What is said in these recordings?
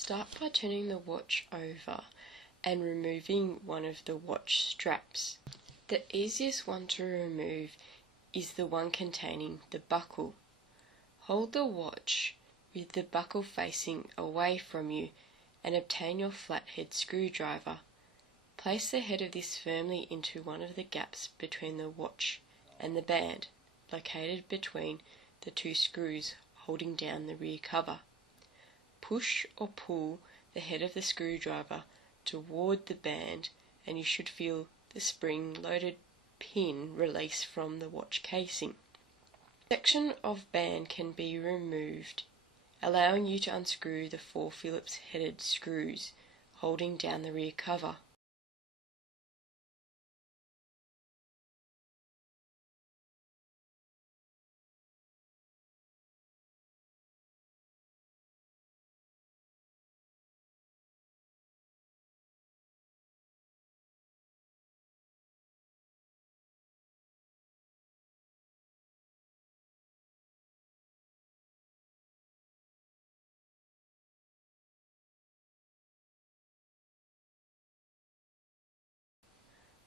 Start by turning the watch over and removing one of the watch straps. The easiest one to remove is the one containing the buckle. Hold the watch with the buckle facing away from you and obtain your flathead screwdriver. Place the head of this firmly into one of the gaps between the watch and the band, located between the two screws holding down the rear cover. Push or pull the head of the screwdriver toward the band and you should feel the spring-loaded pin release from the watch casing. A section of band can be removed, allowing you to unscrew the 4 Phillips headed screws holding down the rear cover.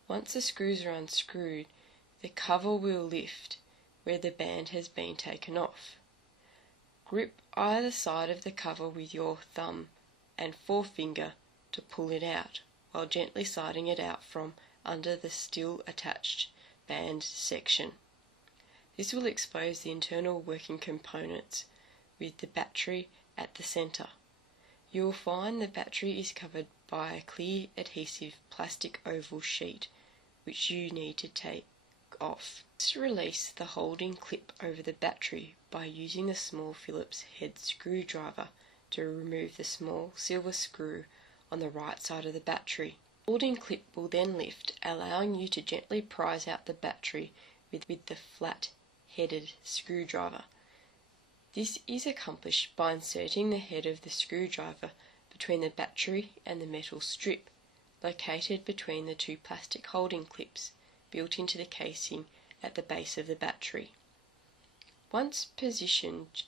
Once the screws are unscrewed, the cover will lift where the band has been taken off. Grip either side of the cover with your thumb and forefinger to pull it out, while gently sliding it out from under the still attached band section. This will expose the internal working components with the battery at the centre. You will find the battery is covered by a clear adhesive plastic oval sheet which you need to take off. Just release the holding clip over the battery by using the small Phillips head screwdriver to remove the small silver screw on the right side of the battery. The holding clip will then lift, allowing you to gently prise out the battery with the flat-headed screwdriver. This is accomplished by inserting the head of the screwdriver between the battery and the metal strip, located between the 2 plastic holding clips built into the casing at the base of the battery. Once positioned,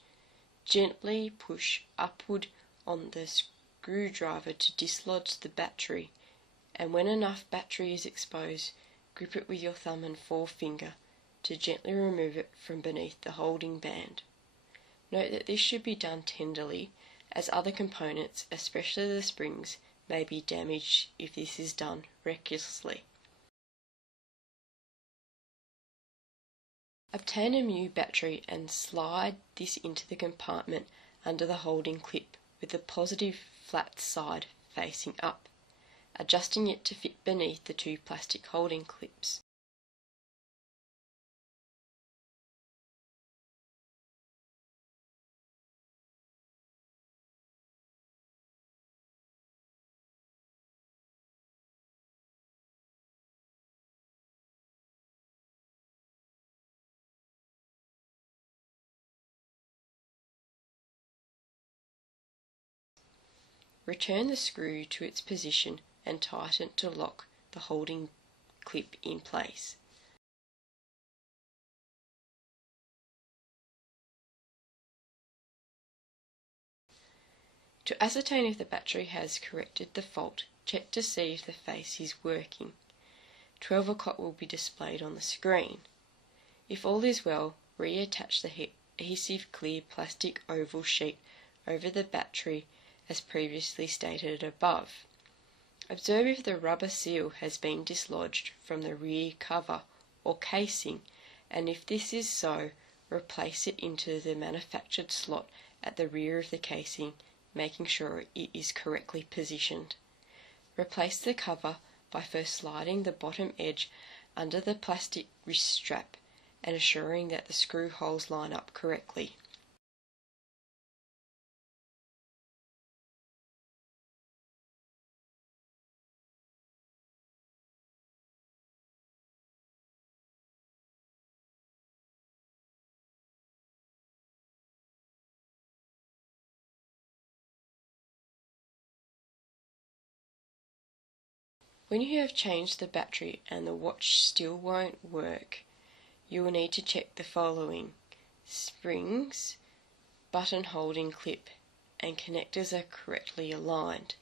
gently push upward on the screwdriver to dislodge the battery, and when enough battery is exposed, grip it with your thumb and forefinger to gently remove it from beneath the holding band. Note that this should be done tenderly, as other components, especially the springs, may be damaged if this is done recklessly. Obtain a new battery and slide this into the compartment under the holding clip with the positive flat side facing up, adjusting it to fit beneath the 2 plastic holding clips. Return the screw to its position and tighten to lock the holding clip in place. To ascertain if the battery has corrected the fault, check to see if the face is working. 12 o'clock will be displayed on the screen. If all is well, reattach the adhesive clear plastic oval sheet over the battery as previously stated above. Observe if the rubber seal has been dislodged from the rear cover or casing, and if this is so, replace it into the manufactured slot at the rear of the casing, making sure it is correctly positioned. Replace the cover by first sliding the bottom edge under the plastic wrist strap and assuring that the screw holes line up correctly. When you have changed the battery and the watch still won't work, you will need to check the following: springs, button holding clip and connectors are correctly aligned.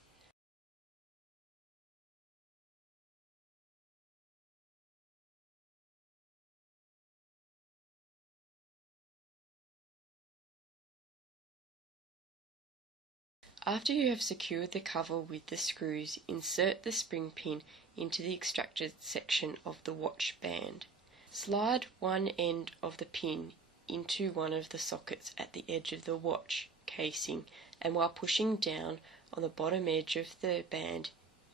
After you have secured the cover with the screws, insert the spring pin into the extracted section of the watch band. Slide one end of the pin into one of the sockets at the edge of the watch casing, and while pushing down on the bottom edge of the band,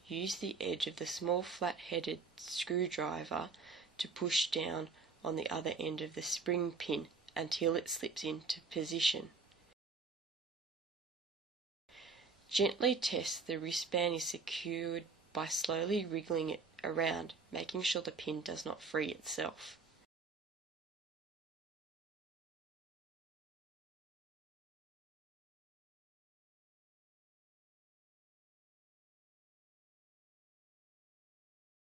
use the edge of the small flat-headed screwdriver to push down on the other end of the spring pin until it slips into position. Gently test the wristband is secured by slowly wriggling it around, making sure the pin does not free itself.